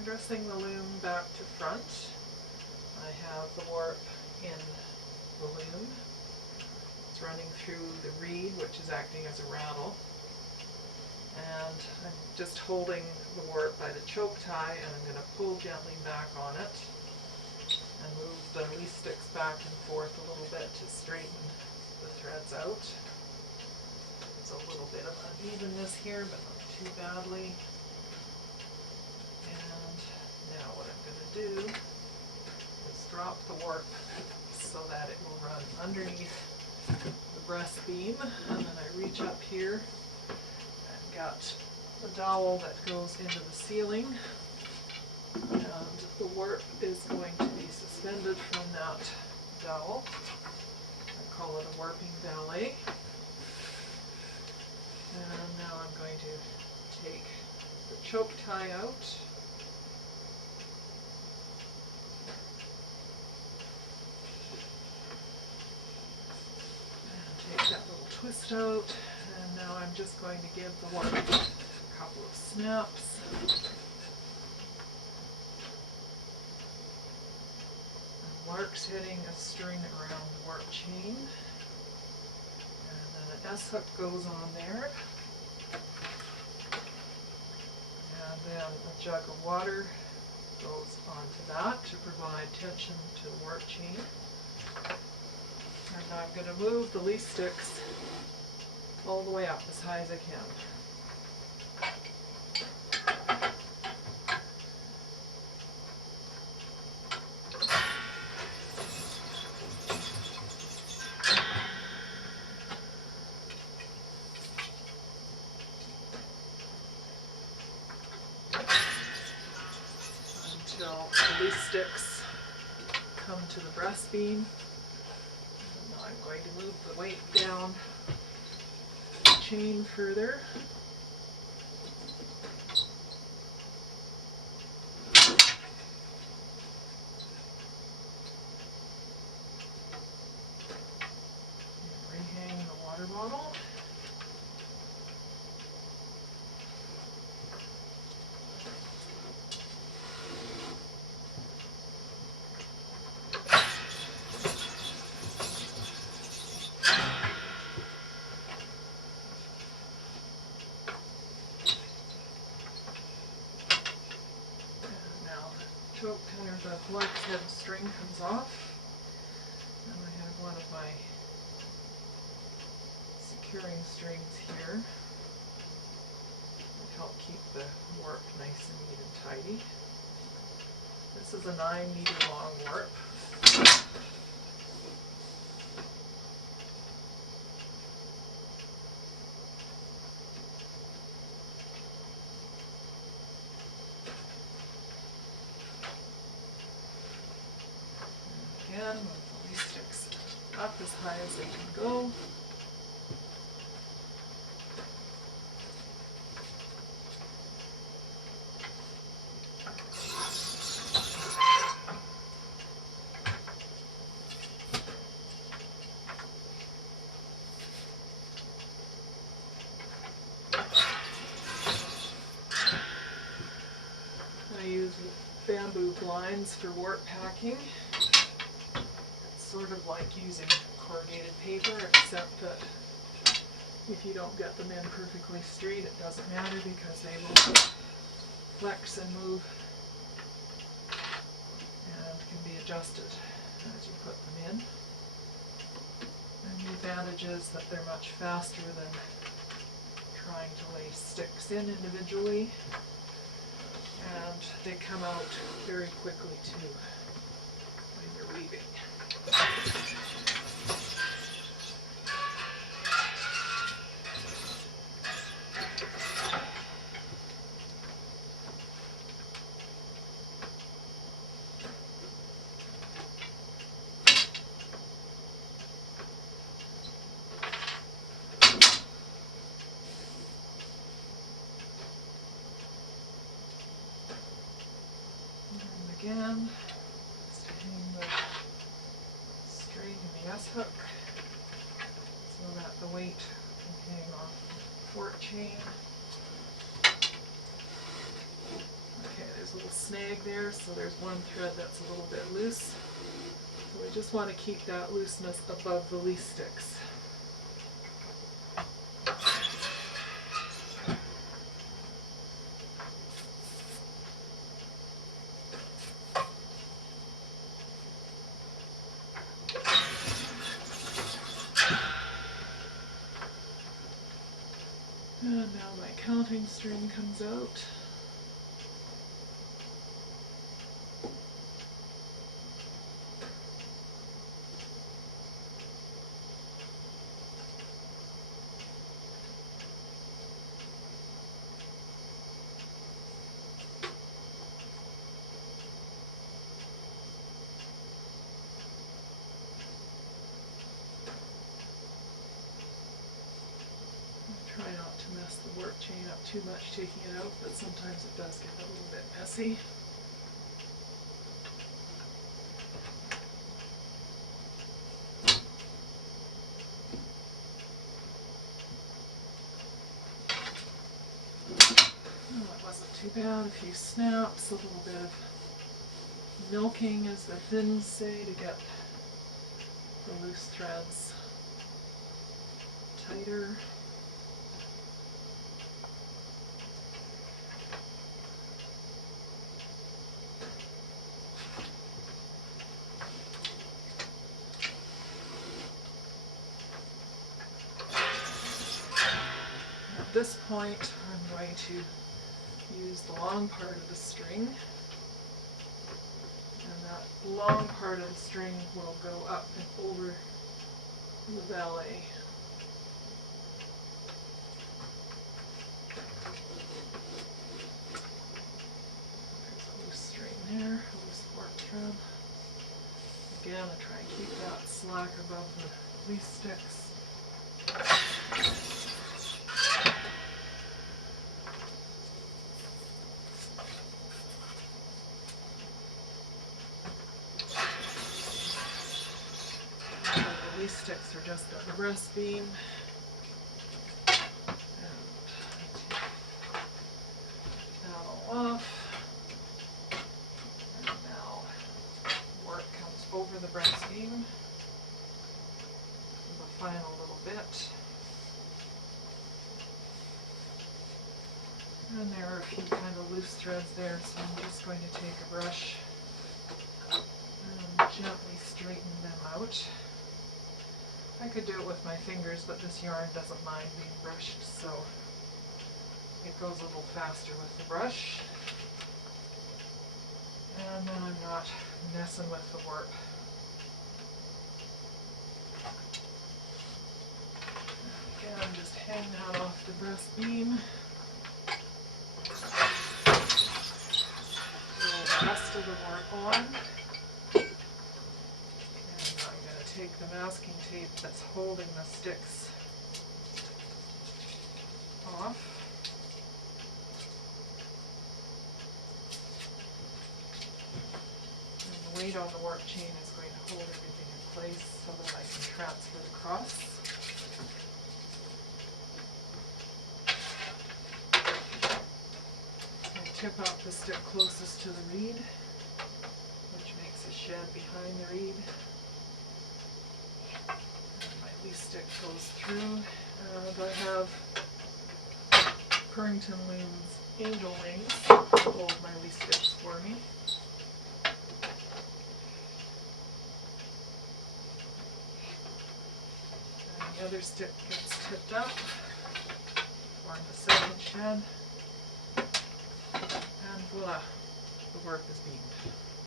I'm dressing the loom back to front. I have the warp in the loom. It's running through the reed, which is acting as a raddle. And I'm just holding the warp by the choke tie, and I'm going to pull gently back on it and move the leaf sticks back and forth a little bit to straighten the threads out. There's a little bit of unevenness here, but not too badly. And now what I'm going to do is drop the warp so that it will run underneath the breast beam, and then I reach up here and got the dowel that goes into the ceiling, and the warp is going to be suspended from that dowel. I call it a warping valet. And now I'm going to take the choke tie out. And take that little twist out. And now I'm just going to give the warp a couple of snaps. And Lark's hitting a string around the warp chain. And then an S-hook goes on there. And then a jug of water goes onto that to provide tension to the warp chain. And I'm going to move the leaf sticks all the way up as high as I can. Until the leaf sticks come to the breast beam. And now I'm going to move the weight down the chain further. And rehang the water bottle. Choke or the lark's head string comes off, and I have one of my securing strings here that help keep the warp nice and neat and tidy. This is a 9-meter long warp. Again, move the leaf sticks up as high as they can go. I use bamboo blinds for warp packing. Sort of like using corrugated paper, except that if you don't get them in perfectly straight, it doesn't matter because they will flex and move and can be adjusted as you put them in. And the advantage is that they're much faster than trying to lay sticks in individually, and they come out very quickly too when you're weaving. And again, just hang the string in the S-hook so that the weight can hang off the warp chain. Okay, there's a little snag there, so there's one thread that's a little bit loose. So we just want to keep that looseness above the least sticks. And now my counting string comes out. Try not to mess the work chain up too much taking it out, but sometimes it does get a little bit messy. Oh, that wasn't too bad. A few snaps, a little bit of milking, as the Finns say, to get the loose threads tighter. At this point, I'm going to use the long part of the string, and that long part of the string will go up and over the valet. There's a loose string there, a loose fork thread. Again, I try and keep that slack above the least sticks. The least sticks are just at the breast beam. And I take that all off. And now work comes over the breast beam. The final little bit. And there are a few kind of loose threads there, so I'm just going to take a brush and gently straighten them out. I could do it with my fingers, but this yarn doesn't mind being brushed, so it goes a little faster with the brush. And then I'm not messing with the warp. Again, just hang that off the breast beam. Roll the rest of the warp on. Take the masking tape that's holding the sticks off. And the weight on the warp chain is going to hold everything in place so that I can transfer the cross. I tip up the stick closest to the reed, which makes a shed behind the reed. Least stick goes through, and I have Purrington Loom's angel wings to hold my least sticks for me. And the other stick gets tipped up, form the second shed, and voila, the work is beamed.